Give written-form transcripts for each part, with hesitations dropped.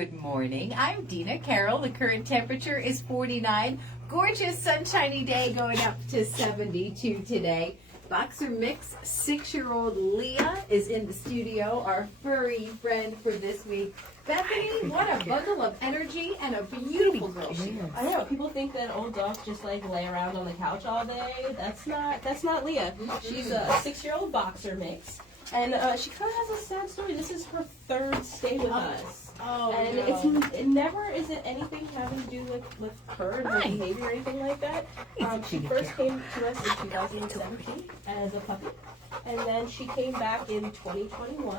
Good morning. I'm Dina Carroll. The current temperature is 49. Gorgeous sunshiny day going up to 72 today. Boxer mix 6-year-old Leah is in the studio, our furry friend for this week. Bethany, what a bundle of energy and a beautiful girl she is. I know, people think that old dogs just like lay around on the couch all day. That's not Leah. She's a 6-year-old boxer mix. And she kind of has a sad story. This is her third stay with us. Oh, and no. it never is it anything having to do with her and her behavior or anything like that. She first came to us in 2017 as a puppy, and then she came back in 2021.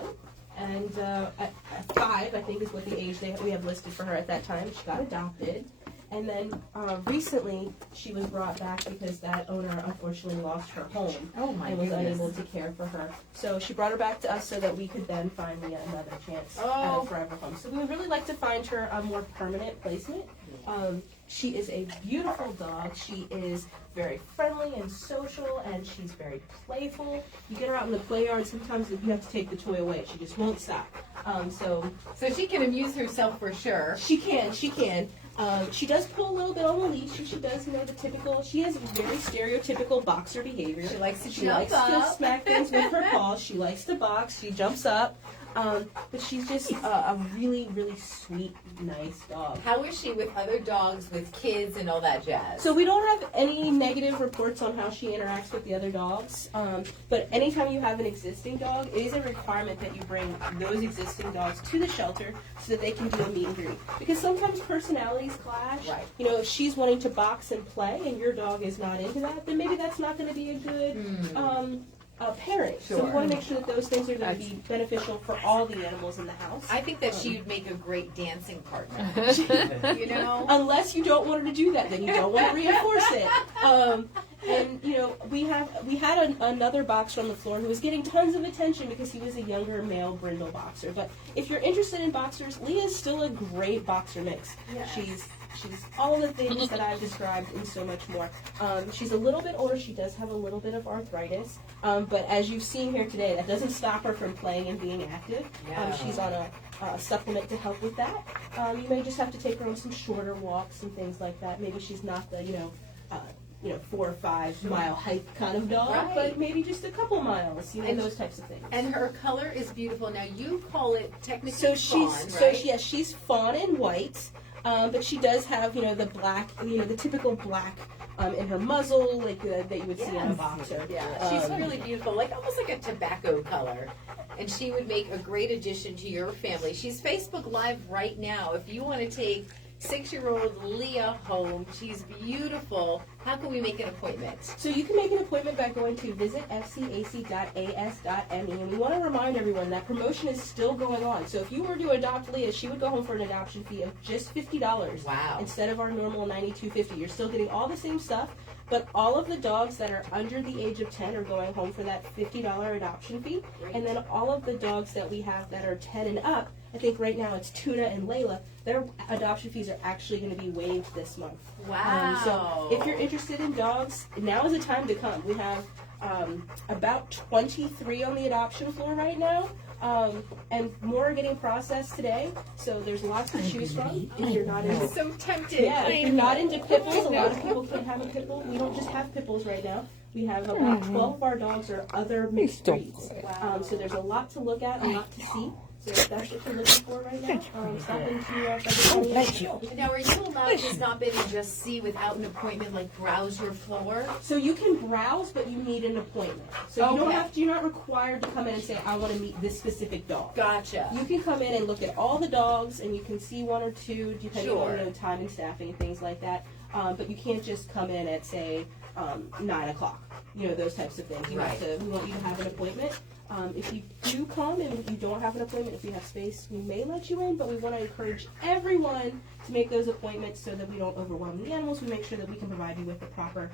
And at 5, I think, is what the age we have listed for her at that time. She got adopted. And then recently, she was brought back because that owner unfortunately lost her home and was unable to care for her. So she brought her back to us so that we could then find Leah another chance at a forever home. So we would really like to find her a more permanent placement. She is a beautiful dog. She is very friendly and social, and she's very playful. You get her out in the play yard, sometimes you have to take the toy away. She just won't stop. So she can amuse herself for sure. She can. She does pull a little bit on the leash, and she does, the typical, she has very stereotypical boxer behavior. She likes to to smack things with her paws. She likes to box. She jumps up. But she's just a really, really sweet, nice dog. How is she with other dogs, with kids, and all that jazz? So we don't have any negative reports on how she interacts with the other dogs. But anytime you have an existing dog, it is a requirement that you bring those existing dogs to the shelter so that they can do a meet and greet. Because sometimes personalities clash. Right. If she's wanting to box and play and your dog is not into that, then maybe that's not going to be a good parent. Sure. So we want to make sure that those things are going to be beneficial for all the animals in the house. I think that she would make a great dancing partner. Unless you don't want her to do that, then you don't want to reinforce it. And we had another boxer on the floor who was getting tons of attention because he was a younger male brindle boxer. But if you're interested in boxers, Leah's still a great boxer mix. Yes. She's all the things that I've described and so much more. She's a little bit older. She does have a little bit of arthritis. But as you've seen here today, that doesn't stop her from playing and being active. Yeah. She's on a supplement to help with that. You may just have to take her on some shorter walks and things like that. Maybe she's not the 4 or 5 mile hike kind of dog, but maybe just a couple miles, and those types of things. And her color is beautiful. Now you call it technically she's fawn and white, but she does have the black, the typical black in her muzzle, like that you would see on a boxer. Yeah, she's really beautiful, almost like a tobacco color. And she would make a great addition to your family. She's Facebook Live right now. If you want to take 6-year-old Leah home, she's beautiful. How can we make an appointment? So you can make an appointment by going to visitfcac.as.me. And we want to remind everyone that promotion is still going on. So if you were to adopt Leah, she would go home for an adoption fee of just $50. Wow. Instead of our normal $92.50. You're still getting all the same stuff, but all of the dogs that are under the age of 10 are going home for that $50 adoption fee. Great. And then all of the dogs that we have that are 10 and up, I think right now it's Tuna and Layla, their adoption fees are actually going to be waived this month. Wow. So if you're interested in dogs, now is the time to come. We have about 23 on the adoption floor right now, and more are getting processed today. So there's lots to choose from. If you're not into, so tempted. if you're not into pit bulls, a lot of people can't have a pit bull. We don't just have pit bulls right now. We have about 12 of our dogs are other mixed breeds. So there's a lot to look at, a lot to see. So if that's what you're looking for right now, stop into Now, are you allowed to stop in and just see without an appointment, like browse your floor? So you can browse, but you need an appointment. So you don't have to, you're not required to come in and say, I want to meet this specific dog. Gotcha. You can come in and look at all the dogs, and you can see 1 or 2, depending on time and staffing and things like that. But you can't just come in at, say, 9 o'clock. Those types of things. We want you to have an appointment. If you do come and you don't have an appointment, if we have space, we may let you in, but we want to encourage everyone to make those appointments so that we don't overwhelm the animals. We make sure that we can provide you with the proper,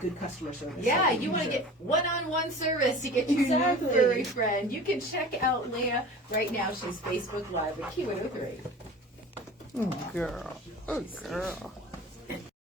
good customer service. Yeah, you want to get one-on-one service to get your new furry friend. You can check out Leah right now. She's Facebook Live at Q103. Oh, girl. Oh, girl.